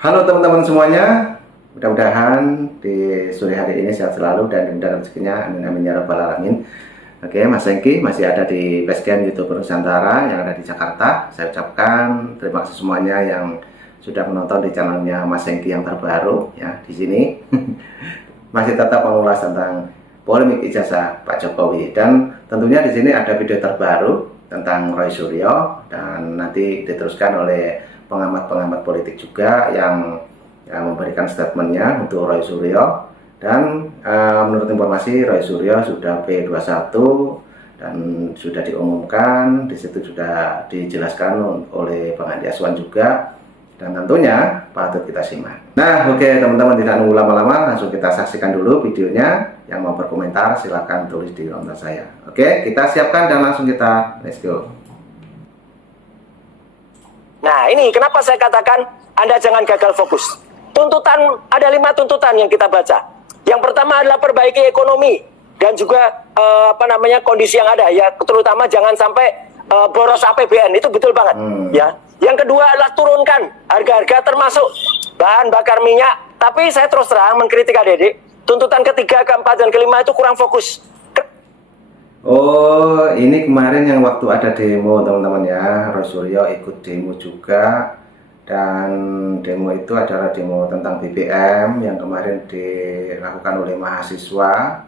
Halo teman-teman semuanya, mudah-mudahan di sore hari ini sehat selalu dan dimudahkan rezekinya, amin amin ya rabbal alamin. Oke, Mas Hengki masih ada di Basecamp YouTuber Nusantara yang ada di Jakarta. Saya ucapkan terima kasih semuanya yang sudah menonton di channelnya Mas Hengki yang terbaru ya di sini. Masih tetap mengulas tentang polemik ijazah Pak Jokowi, dan tentunya di sini ada video terbaru tentang Roy Suryo, dan nanti diteruskan oleh pengamat-pengamat politik juga yang memberikan statementnya untuk Roy Suryo. Dan menurut informasi Roy Suryo sudah P21 dan sudah diumumkan, di situ sudah dijelaskan oleh Bang Andi Aswan juga, dan tentunya patut kita simak. Nah, oke teman-teman, tidak nunggu lama-lama, langsung kita saksikan dulu videonya. Yang mau berkomentar silahkan tulis di komentar saya. Oke, kita siapkan dan langsung kita let's go. Nah, ini kenapa saya katakan Anda jangan gagal fokus. Tuntutan, ada 5 tuntutan yang kita baca. Yang pertama adalah perbaiki ekonomi dan juga kondisi yang ada ya, terutama jangan sampai boros APBN, itu betul banget ya. Yang kedua adalah turunkan harga-harga termasuk bahan bakar minyak. Tapi saya terus terang mengkritik adik-adik, tuntutan ketiga, keempat, dan kelima itu kurang fokus. Oh, ini kemarin yang waktu ada demo teman-teman ya, Roy Suryo ikut demo juga. Dan demo itu adalah demo tentang BBM yang kemarin dilakukan oleh mahasiswa,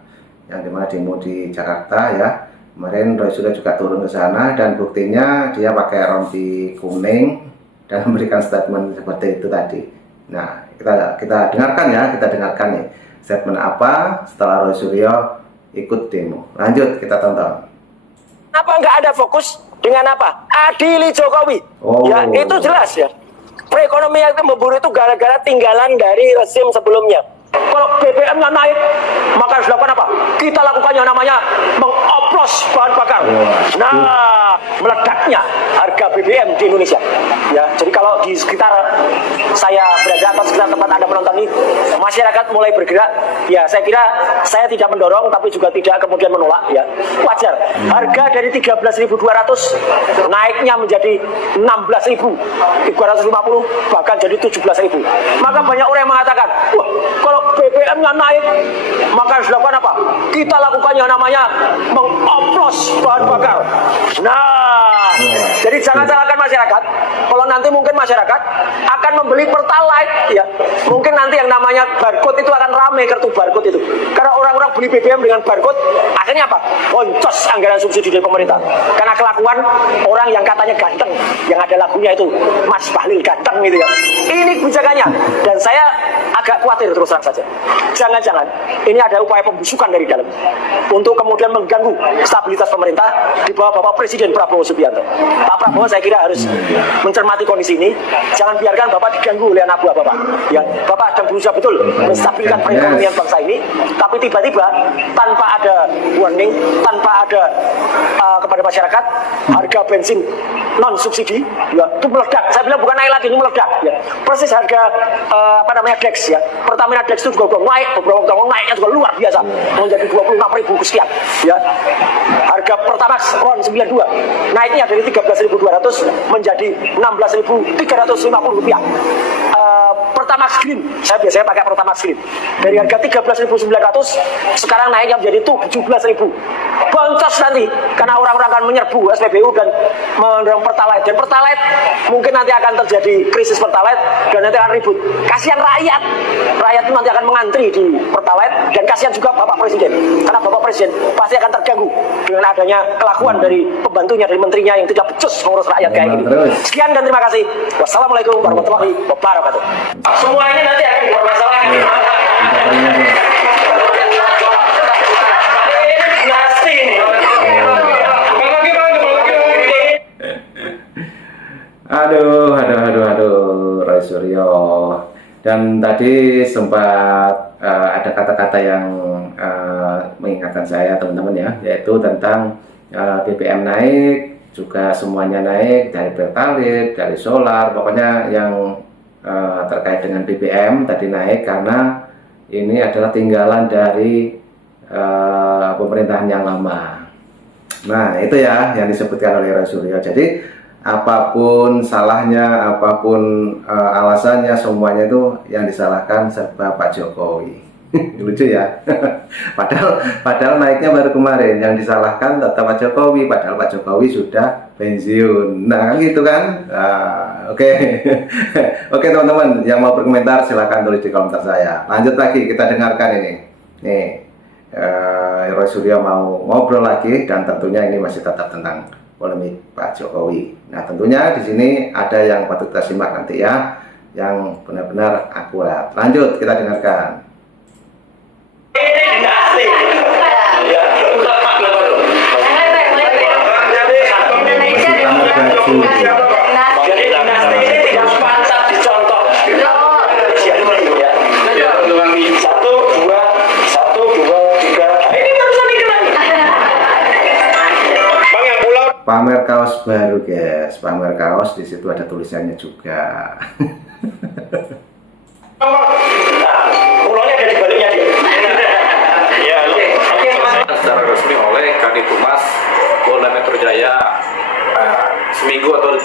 yang dimana demo di Jakarta ya. Kemarin Roy Suryo juga turun ke sana, dan buktinya dia pakai rompi kuning dan memberikan statement seperti itu tadi. Nah, kita dengarkan ya, kita dengarkan nih statement apa setelah Roy Suryo ikut demo. Lanjut kita tonton. Apa nggak ada fokus dengan apa? Adili Jokowi. Oh. Ya, itu jelas ya. Perekonomian itu memburu itu gara-gara tinggalan dari rezim sebelumnya. Kalau BBM-nya naik, maka harus dilakukan apa? Kita lakukan yang namanya mengoplos bahan bakar. Nah, meledaknya harga BBM di Indonesia. Ya, jadi kalau di sekitar saya berada atau sekitar tempat Anda menonton ini, masyarakat mulai bergerak. Ya, saya kira saya tidak mendorong, tapi juga tidak kemudian menolak. Ya, wajar. Harga dari 13.200 naiknya menjadi 16.350, bahkan jadi 17.000. Maka banyak orang yang mengatakan, wah, kalau BBM-nya naik, maka harus dilakukan apa? Kita lakukan yang namanya mengoplos bahan bakar. Nah, jadi jangan salahkan masyarakat. Kalau nanti mungkin masyarakat akan membeli Pertalite, ya, mungkin nanti yang namanya barcode itu akan rame, kartu barcode itu. Karena orang-orang beli BBM dengan barcode, akhirnya apa? Boncos anggaran subsidi dari pemerintah. Karena kelakuan orang yang katanya ganteng, yang ada lagunya itu, Mas Bahlil ganteng gitu ya. Ini kebijakannya, dan saya agak khawatir terus terang saja. Jangan-jangan ini ada upaya pembusukan dari dalam untuk kemudian mengganggu stabilitas pemerintah di bawah Bapak Presiden Prabowo Subianto. Pak Prabowo saya kira harus mencermati kondisi ini. Jangan biarkan Bapak diganggu oleh anak buah Bapak. Ya, Bapak sedang berusaha betul menstabilkan perekonomian bangsa ini, tapi tiba-tiba tanpa ada warning, tanpa ada kepada masyarakat, harga bensin non subsidi ya itu meledak. Saya bilang bukan naik lagi, ini meledak ya. Persis harga Dex ya. Pertamina Dex itu juga naik, beberapa waktu naiknya juga luar biasa, menjadi 26.000 sekian ya. Harga Pertamax RON 92 naiknya dari 13.200 menjadi 16.350 rupiah. Pertamax Green, saya biasanya pakai Pertamax Green, dari harga 13.900 sekarang naiknya menjadi 17.000. Boncos nanti karena orang-orang akan menyerbu SPBU dan mendorong Pertalite, dan Pertalite mungkin nanti akan terjadi krisis Pertalite dan nanti akan ribut. Kasihan rakyat itu nanti akan mengantri di Pertalite, dan kasihan juga Bapak Presiden, karena Bapak Presiden pasti akan terganggu dengan adanya kelakuan dari pembantunya, dari menterinya yang tidak becus mengurus rakyat kayak gini. Sekian dan terima kasih. Wassalamualaikum warahmatullahi wabarakatuh. Semua ini nanti akan dipermasalahkan. Aduh, Roy Suryo. Dan tadi sempat ada kata-kata yang mengingatkan saya teman-teman ya, yaitu tentang BBM naik, juga semuanya naik, dari Pertalite, dari solar, pokoknya yang terkait dengan BBM tadi naik karena ini adalah tinggalan dari pemerintahan yang lama. Nah, itu ya yang disebutkan oleh Roy Suryo. Jadi apapun salahnya, apapun alasannya, semuanya itu yang disalahkan serba Pak Jokowi. Lucu ya. padahal naiknya baru kemarin, yang disalahkan tetap Pak Jokowi, padahal Pak Jokowi sudah pensiun. Nah, kan gitu kan. Oke. Oke teman-teman, yang mau berkomentar silahkan tulis di komentar saya. Lanjut lagi, kita dengarkan ini. Nih, Roy Suryo mau ngobrol lagi, dan tentunya ini masih tetap tentang polemik Pak Jokowi. Nah, tentunya di sini ada yang patut kita simak nanti ya, yang benar-benar akurat. Lanjut, kita dengarkan. Jadi dinasti ini tidak pantas dicontoh. Satu, dua, tiga. Ini barusan lagi. Bang yang pulau. Pamer kaos baru guys, pamer kaos, di situ ada tulisannya juga. Pulaunya ada di baliknya dia. Ya, secara resmi oleh Kadif Humas Polda Metro Jaya seminggu atau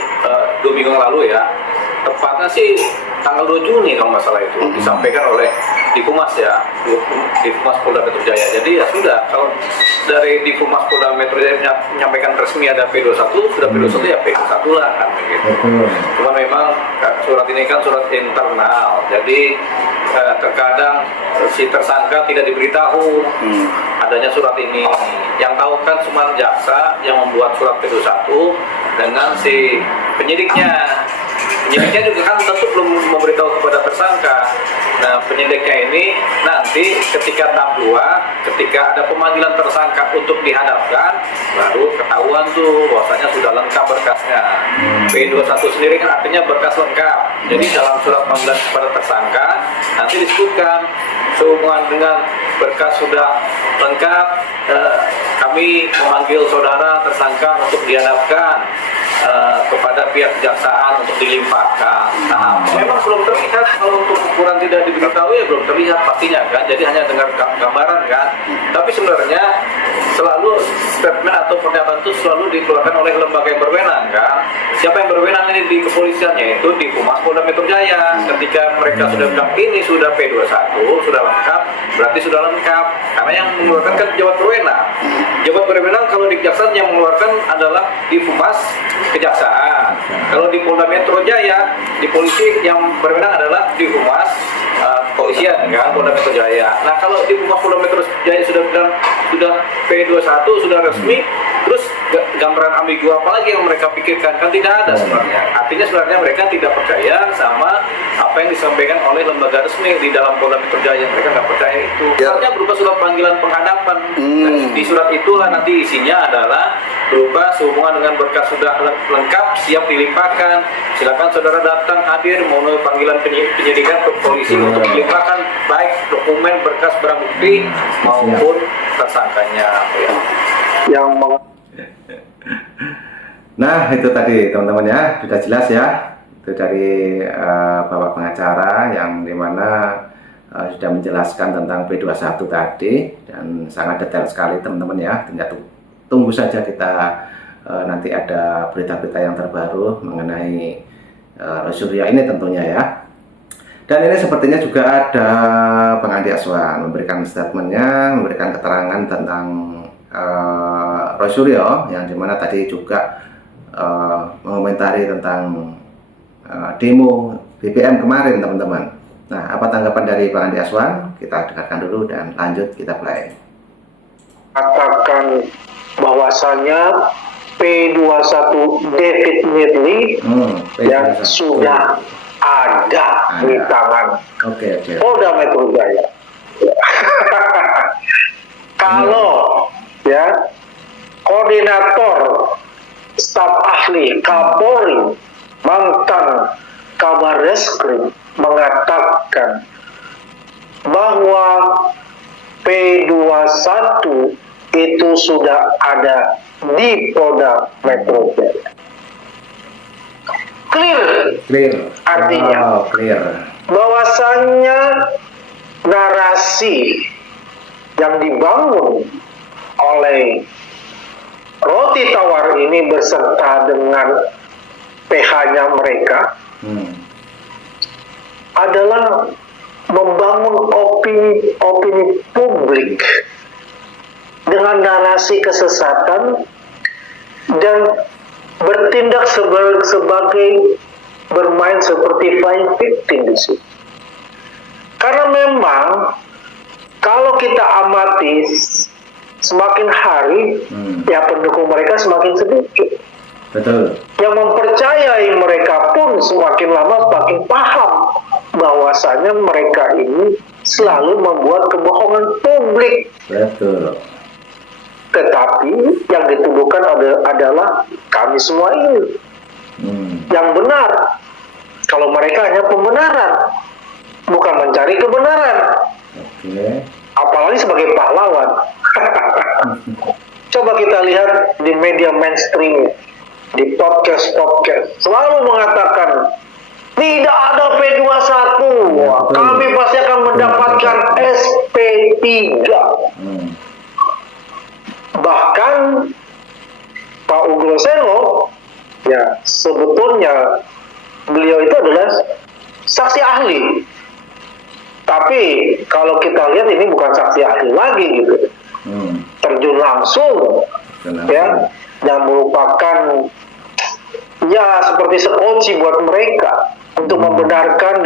2 minggu yang lalu ya, tepatnya sih tanggal 2 Juni kalau nggak salah itu disampaikan oleh Dihumas ya, Dihumas Polda Metro Jaya. Jadi ya sudah, kalau dari Dihumas Polda Metro Jaya menyampaikan resmi ada P21, sudah P21 ya P21 lah kan gitu. Cuma memang surat ini kan surat internal, jadi terkadang si tersangka tidak diberitahu adanya surat ini. Yang tahu kan cuma jaksa yang membuat surat P21 dengan si penyidiknya. Penyidiknya juga kan tentu belum memberitahu kepada tersangka. Nah, penyidiknya ini nanti ketika tahap 2, ketika ada pemanggilan tersangka untuk dihadapkan, baru ketahuan tuh bahwasanya sudah lengkap berkasnya. P21 sendiri kan artinya berkas lengkap. Jadi dalam surat panggilan kepada tersangka nanti disebutkan sehubungan dengan berkas sudah lengkap, kami memanggil saudara tersangka untuk dihadapkan kepada pihak kejaksaan untuk dilimpahkan. Nah, memang belum terlihat, kalau untuk ukuran tidak diberitahu ya belum terlihat pastinya kan, jadi hanya dengar gambaran kan. Tapi sebenarnya selalu statement atau pernyataan itu selalu dikeluarkan oleh lembaga yang berwenang kan. Siapa yang berwenang ini di kepolisian, yaitu di Humas Polda Metro Jaya. Ketika mereka sudah bilang ini sudah P21, sudah lengkap, berarti sudah lengkap. Karena yang mengeluarkan kan jabat berwenang. Jabat berwenang kalau di kejaksaan yang mengeluarkan adalah di Humas Kejaksaan. Kalau di Polda Metro Jaya, di polisi yang berwenang adalah di Humas Kepolisian kan, Polda Metro Jaya. Nah, kalau di Humas Polda Metro Jaya sudah bilang sudah P21, sudah resmi, terus gambaran ambigu apa lagi yang mereka pikirkan? Kan tidak ada sebenarnya. Artinya sebenarnya mereka tidak percaya sama apa yang disampaikan oleh lembaga resmi di dalam Polda Metro Jaya. Mereka nggak percaya itu. Suratnya berupa surat panggilan penghadapan. Dan di surat itulah nanti isinya adalah berupa sehubungan dengan berkas sudah lengkap, siap dilimpahkan. Silakan saudara datang hadir memenuhi panggilan penyidikan ke polisi untuk dilimpahkan baik dokumen berkas barang bukti maupun tersangkanya. Nah, itu tadi teman-teman ya, sudah jelas ya. Itu dari Bapak pengacara yang dimana sudah menjelaskan tentang P21 tadi, dan sangat detail sekali teman-teman ya. Tinggal tunggu saja kita nanti ada berita-berita yang terbaru mengenai Roy Suryo ini tentunya ya. Dan ini sepertinya juga ada Bang Andi Aswan memberikan statementnya, memberikan keterangan tentang Roy Suryo, yang dimana tadi juga mengomentari tentang demo BBM kemarin teman-teman. Nah, apa tanggapan dari Bang Andi Aswan? Kita dengarkan dulu dan lanjut kita play. Katakan bahwasanya P21 definitely yang sudah ada di tangan Polda Metro Jaya. Kalau ya koordinator staf ahli Kapolri mantan Kabar Reskrim mengatakan bahwa P21 itu sudah ada di Polda Metro Jaya. Clear. Artinya bahwasannya narasi yang dibangun oleh Roti Tawar ini berserta dengan PH-nya mereka adalah membangun opini publik dengan narasi kesesatan dan bertindak sebagai bermain seperti flying victim di situ. Karena memang kalau kita amati semakin hari ya pendukung mereka semakin sedikit. Betul. Yang mempercayai mereka pun semakin lama semakin paham bahwasanya mereka ini selalu membuat kebohongan publik. Betul. Tetapi yang dituduhkan adalah kami semua ini yang benar. Kalau mereka hanya pembenaran, bukan mencari kebenaran. Oke. Apalagi sebagai pahlawan. Coba kita lihat di media mainstream, di podcast selalu mengatakan tidak ada P21. Wah, kami pasti akan mendapatkan SP3. Bahkan Pak Ugroseno ya sebetulnya beliau itu adalah saksi ahli. Tapi kalau kita lihat ini bukan saksi ahli lagi gitu. Terjun langsung ya, yang merupakan ya seperti sekoci buat mereka untuk membenarkan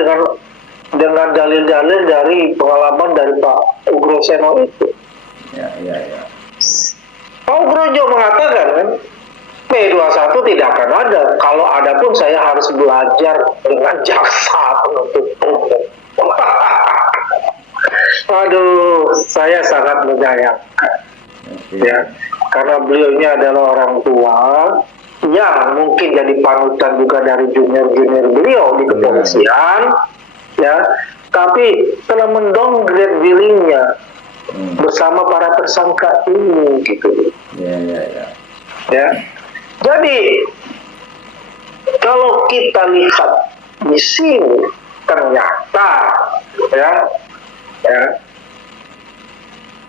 dengan dalil-dalil dari pengalaman dari Pak Ugroseno itu. Ya. Pak Ugrojo mengatakan kan, P21 tidak akan ada. Kalau ada pun saya harus belajar dengan jaksa penuntut umum. Aduh, saya sangat menyayangkan. Ya, karena beliau ini adalah orang tua yang mungkin jadi panutan juga dari junior-junior beliau di kepolisian, ya, tapi telah mendowngrade dirinya bersama para tersangka ini, gitu. Ya. Jadi kalau kita lihat di sini ternyata, ya,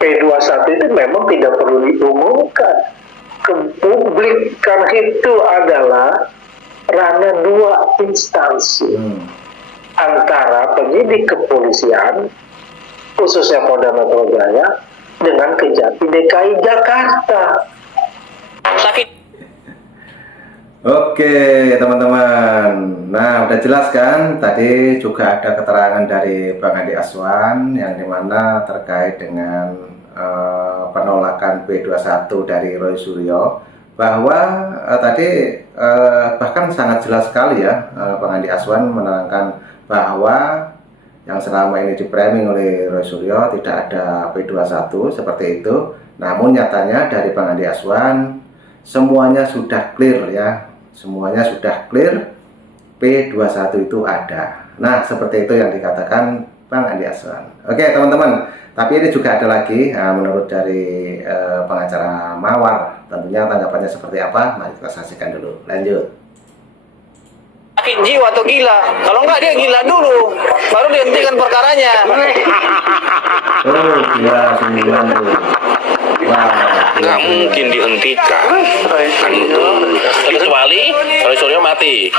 P21 itu memang tidak perlu diumumkan ke publik karena itu adalah ranah dua instansi antara penyidik kepolisian khususnya Polda Metro Jaya dengan Kejati DKI Jakarta. Oke teman-teman, nah udah jelas kan tadi juga ada keterangan dari Bang Andi Aswan yang dimana terkait dengan penolakan P21 dari Roy Suryo, bahwa tadi bahkan sangat jelas sekali ya Bang Andi Aswan menerangkan bahwa yang selama ini di-framing oleh Roy Suryo tidak ada P21 seperti itu. Namun nyatanya dari Bang Andi Aswan semuanya sudah clear ya, semuanya sudah clear, P21 itu ada. Nah seperti itu yang dikatakan Bang Andi Aswan. Oke teman-teman, tapi ini juga ada lagi menurut dari pengacara Mawar, tentunya tanggapannya seperti apa. Mari kita saksikan dulu, lanjut. Sakit jiwa atau gila? Kalau enggak dia gila dulu, baru dihentikan perkaranya. Oh gila sembilan tuh. Wah, nggak mungkin dihentikan kan itu, kecuali Roy Suryo mati.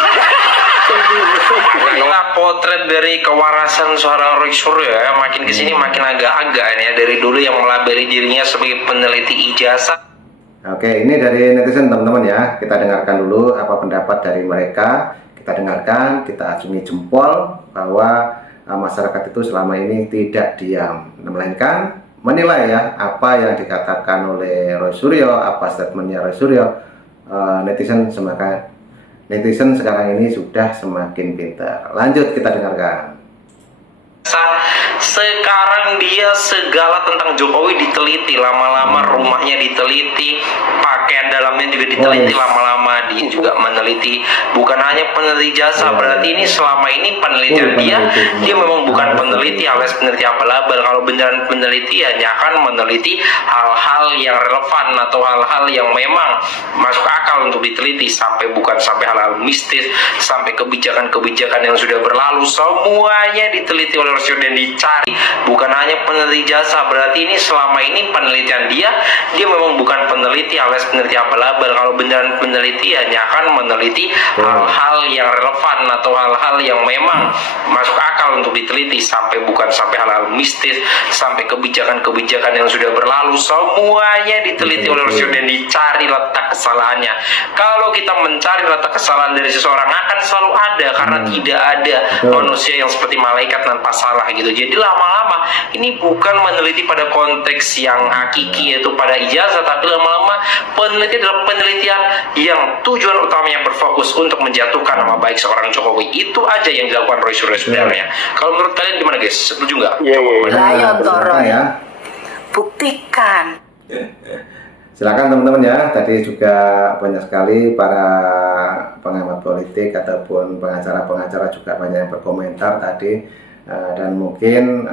Nah, potret dari kewarasan seorang Roy Suryo ya, makin kesini makin agak-agak ini ya, dari dulu yang melabeli dirinya sebagai peneliti ijazah. Oke, ini dari netizen teman-teman ya, kita dengarkan dulu apa pendapat dari mereka. Kita dengarkan, kita acungi jempol bahwa masyarakat itu selama ini tidak diam, melainkan menilai ya apa yang dikatakan oleh Roy Suryo, apa statementnya Roy Suryo. Netizen sekarang ini sudah semakin pintar. Lanjut kita dengarkan. Sekarang dia segala tentang Jokowi diteliti, lama-lama rumahnya diteliti, pakaian dalamnya juga diteliti, lama-lama dia juga meneliti. Bukan hanya peneliti jasa, berarti ini selama ini penelitian dia memang bukan peneliti alias peneliti abal-abal. Kalau beneran peneliti hanya akan meneliti hal-hal yang relevan atau hal-hal yang memang masuk akal untuk diteliti, bukan sampai hal-hal mistis, sampai kebijakan-kebijakan yang sudah berlalu, semuanya diteliti oleh Roy Suryo dan dicari cari. Bukan hanya peneliti jasa, berarti ini selama ini penelitian dia memang bukan peneliti alias peneliti abal-abal. Kalau beneran peneliti hanya akan meneliti hal-hal yang relevan atau hal-hal yang memang masuk akal untuk diteliti, bukan sampai hal-hal mistis, sampai kebijakan-kebijakan yang sudah berlalu, semuanya diteliti oleh Rosyul dan dicari letak kesalahannya. Kalau kita mencari letak kesalahan dari seseorang akan selalu ada, karena tidak ada manusia yang seperti malaikat tanpa salah gitu. Jadi lama-lama ini bukan meneliti pada konteks yang hakiki yaitu pada ijazah, tapi lama-lama penelitian adalah penelitian yang tujuan utamanya berfokus untuk menjatuhkan nama baik seorang Jokowi. Itu aja yang dilakukan Roy Suryo sebenarnya. Kalau menurut kalian gimana guys? Setuju nggak? Iya. Ayo Toro, ya. buktikan. Silakan teman-teman ya. Tadi juga banyak sekali para pengamat politik ataupun pengacara-pengacara juga banyak yang berkomentar tadi, dan mungkin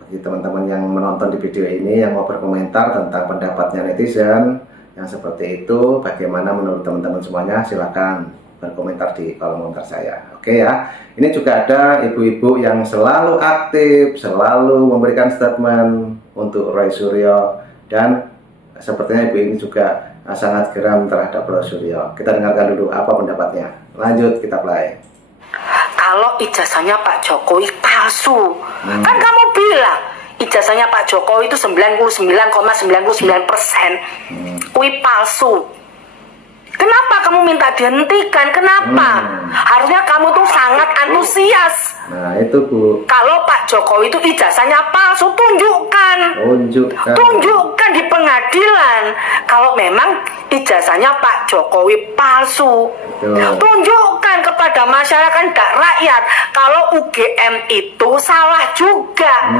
bagi teman-teman yang menonton di video ini yang mau berkomentar tentang pendapatnya netizen yang seperti itu, bagaimana menurut teman-teman semuanya, silakan berkomentar di kolom komentar saya. Oke ya. Ini juga ada ibu-ibu yang selalu aktif, selalu memberikan statement untuk Roy Suryo, dan sepertinya ibu ini juga sangat geram terhadap Roy Suryo. Kita dengarkan dulu apa pendapatnya. Lanjut kita play. Kalau ijazahnya Pak Jokowi palsu, kan kamu bilang ijazahnya Pak Jokowi itu 99,99%, kui palsu. Kenapa kamu minta dihentikan? Kenapa? Harusnya kamu tuh sangat antusias. Nah itu Bu. Kalau Pak Jokowi itu ijazahnya palsu, tunjukkan di pengadilan. Kalau memang ijazahnya Pak Jokowi palsu, tunjukkan kepada masyarakat dan rakyat kalau UGM itu salah juga.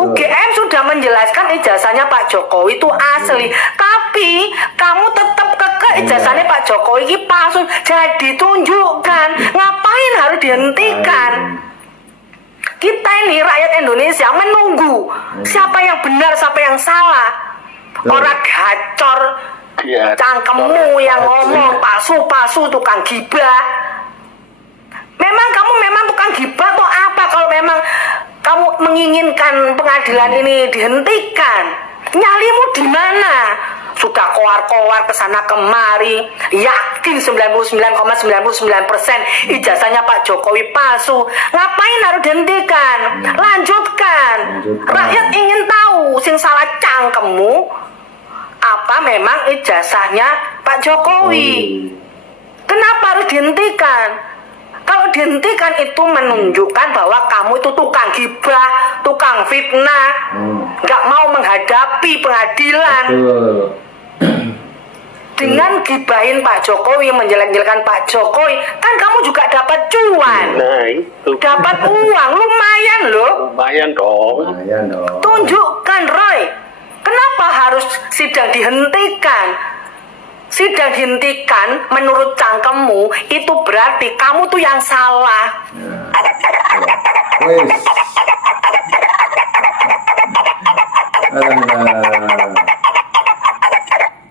UGM sudah menjelaskan ijazahnya Pak Jokowi itu asli, tapi kamu tetap kekeh ijazahnya Pak Jokowi ini palsu. Jadi tunjukkan, ngapain harus dihentikan? Kita ini rakyat Indonesia menunggu siapa yang benar, siapa yang salah. Orang gacor, cangkemmu yang ngomong palsu-palsu, tukang gibah. Memang kamu tukang gibah atau apa? Kalau memang kamu menginginkan pengadilan ini dihentikan, nyalimu di mana? Sudah koar-koar kesana kemari, yakin 99,99% ijazahnya Pak Jokowi palsu. Ngapain harus dihentikan? Lanjutkan. Rakyat ingin tahu sing salah cangkemmu apa memang ijazahnya Pak Jokowi. Kenapa harus dihentikan? Kalau dihentikan itu menunjukkan bahwa kamu itu tukang gibah, tukang fitnah, nggak mau menghadapi pengadilan. Dengan gibahin Pak Jokowi, menjelek-jelekan Pak Jokowi, kan kamu juga dapat cuan. Nah itu. Dapat uang, lumayan loh. Lumayan dong. Tunjukkan Roy, kenapa harus sidang dihentikan? Sidang dihentikan menurut cangkemmu itu berarti kamu tuh yang salah.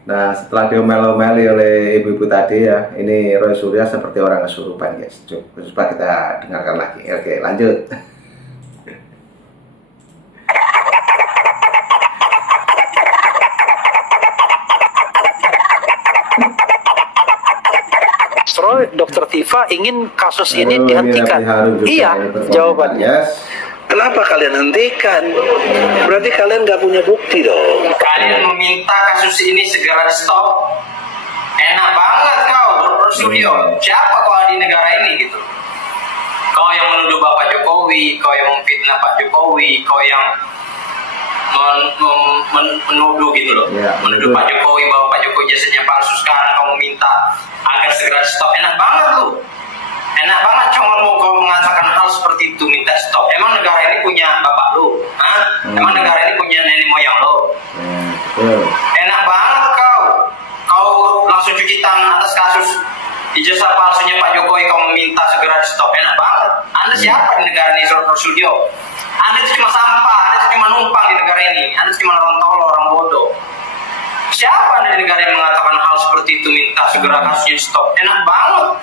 Nah, setelah diomel-omeli oleh ibu-ibu tadi ya, ini Roy Suryo seperti orang kesurupan guys. Coba kita dengarkan lagi. Oke, lanjut. Dokter Tifa ingin kasus ini dihentikan. Iya, jawabannya. Yes. Kenapa kalian hentikan? Berarti kalian nggak punya bukti dong. Kalian meminta kasus ini segera di stop. Enak banget kau, Dr. Suryo. Siapa kau di negara ini gitu? Kau yang menuduh Bapak Jokowi, kau yang memfitnah Pak Jokowi, kau yang menuduh gitu loh, menuduh Pak Jokowi bahwa Pak Jokowi jasanya palsu. Sekarang kamu minta agar segera stop. Enak banget lu, enak banget congolmu kau mengatakan hal seperti itu, minta stop. Emang negara ini punya bapak lu? Hah? Emang negara ini punya nenek moyang lo? Enak banget kau langsung cuci tangan atas kasus ijazah palsunya Pak Jokowi, kau meminta segera di stop. Enak banget. Anda siapa di negara ini, Dr. Suryo? Anda itu cuma sampah, Anda itu cuma numpang di negara ini, Anda itu cuma orang tolol, orang bodoh. Siapa Anda di negara yang mengatakan hal seperti itu, minta segera kasusnya di stop? Enak banget.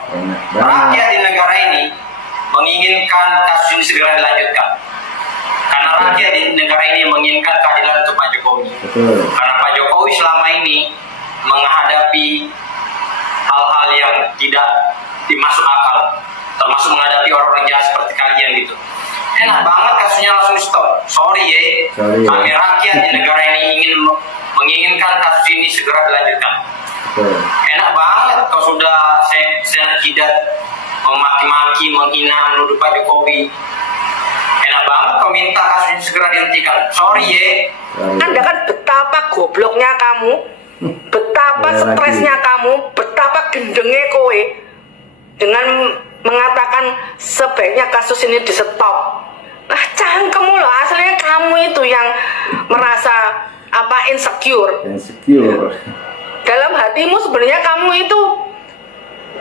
Rakyat di negara ini menginginkan kasus ini segera dilanjutkan. Karena rakyat di negara ini menginginkan keadilan untuk Pak Jokowi. Betul. Karena Pak Jokowi selama ini menghadapi hal-hal yang tidak dimasuk akal, termasuk menghadapi orang-orang jahat seperti kalian gitu. Enak banget kasusnya langsung stop. Sorry ya. Kami rakyat di negara ini menginginkan kasus ini segera dilanjutkan. Betul. Enak banget kalau sudah saya jidat memaki-maki, menghina, menuduh Pak Jokowi. Enak banget kau minta kasus ini segera dihentikan. Sorry ya. Anda kan betapa gobloknya kamu, betapa Ya, stresnya kamu, betapa gendengnya kowe dengan mengatakan sebaiknya kasus ini di stop. Nah, cangkemmu loh, aslinya kamu itu yang merasa insecure. Dalam hatimu sebenarnya kamu itu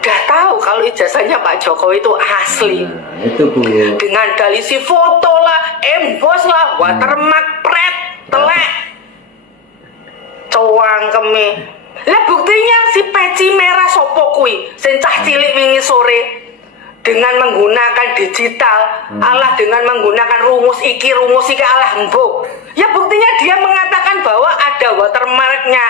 udah tahu kalau ijazahnya Pak Jokowi itu asli. Nah, itu Bu. Dengan dalisi foto lah, embos lah, watermark, pret, telek, cowang kemi. Lah buktinya si peci merah sopo kui, sing cah cilik wingi sore dengan menggunakan digital, alah dengan menggunakan rumus iki alah mbok. Ya buktinya dia mengatakan bahwa ada watermarknya.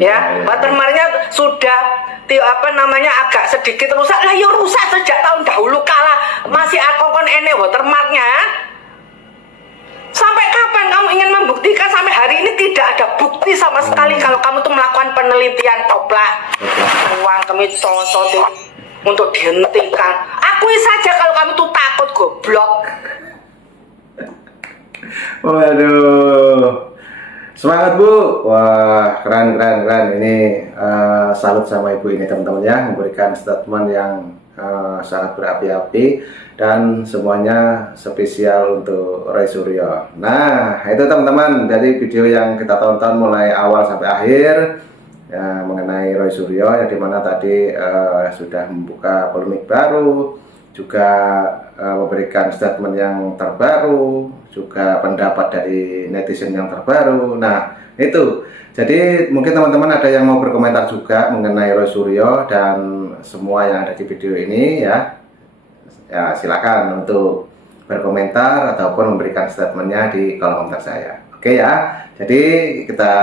Ya, watermarknya sudah agak sedikit rusak. Lah ya rusak sejak tahun dahulu kala, masih akon ene watermarknya. Sampai kapan kamu ingin membuktikan? Sampai hari ini tidak ada bukti sama sekali kalau kamu tuh melakukan penelitian toplak uang kami tosot untuk dihentikan. Akui saja kalau kamu tuh takut goblok. Waduh, semangat Bu. Wah, keren. Ini salut sama Ibu ini teman-teman ya, memberikan statement yang sangat berapi-api dan semuanya spesial untuk Roy Suryo. Nah, itu teman-teman dari video yang kita tonton mulai awal sampai akhir ya, mengenai Roy Suryo, yang dimana tadi sudah membuka polemik baru, juga memberikan statement yang terbaru, juga pendapat dari netizen yang terbaru. Nah, itu. Jadi mungkin teman-teman ada yang mau berkomentar juga mengenai Roy Suryo dan semua yang ada di video ini ya. Ya, silakan untuk berkomentar ataupun memberikan statementnya di kolom komentar saya. Oke ya. Jadi kita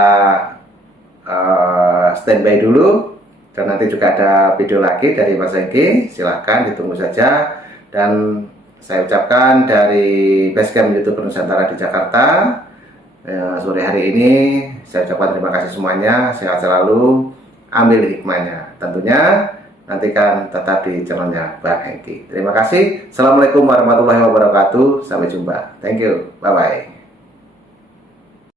standby dulu, dan nanti juga ada video lagi dari Mas Hengki. Silahkan ditunggu saja. Dan saya ucapkan dari Basecamp YouTube Nusantara di Jakarta sore hari ini, saya ucapkan terima kasih semuanya. Sehat selalu, ambil hikmahnya. Tentunya nantikan tetap di channelnya Bang Hengki. Terima kasih. Assalamualaikum warahmatullahi wabarakatuh. Sampai jumpa. Thank you. Bye bye.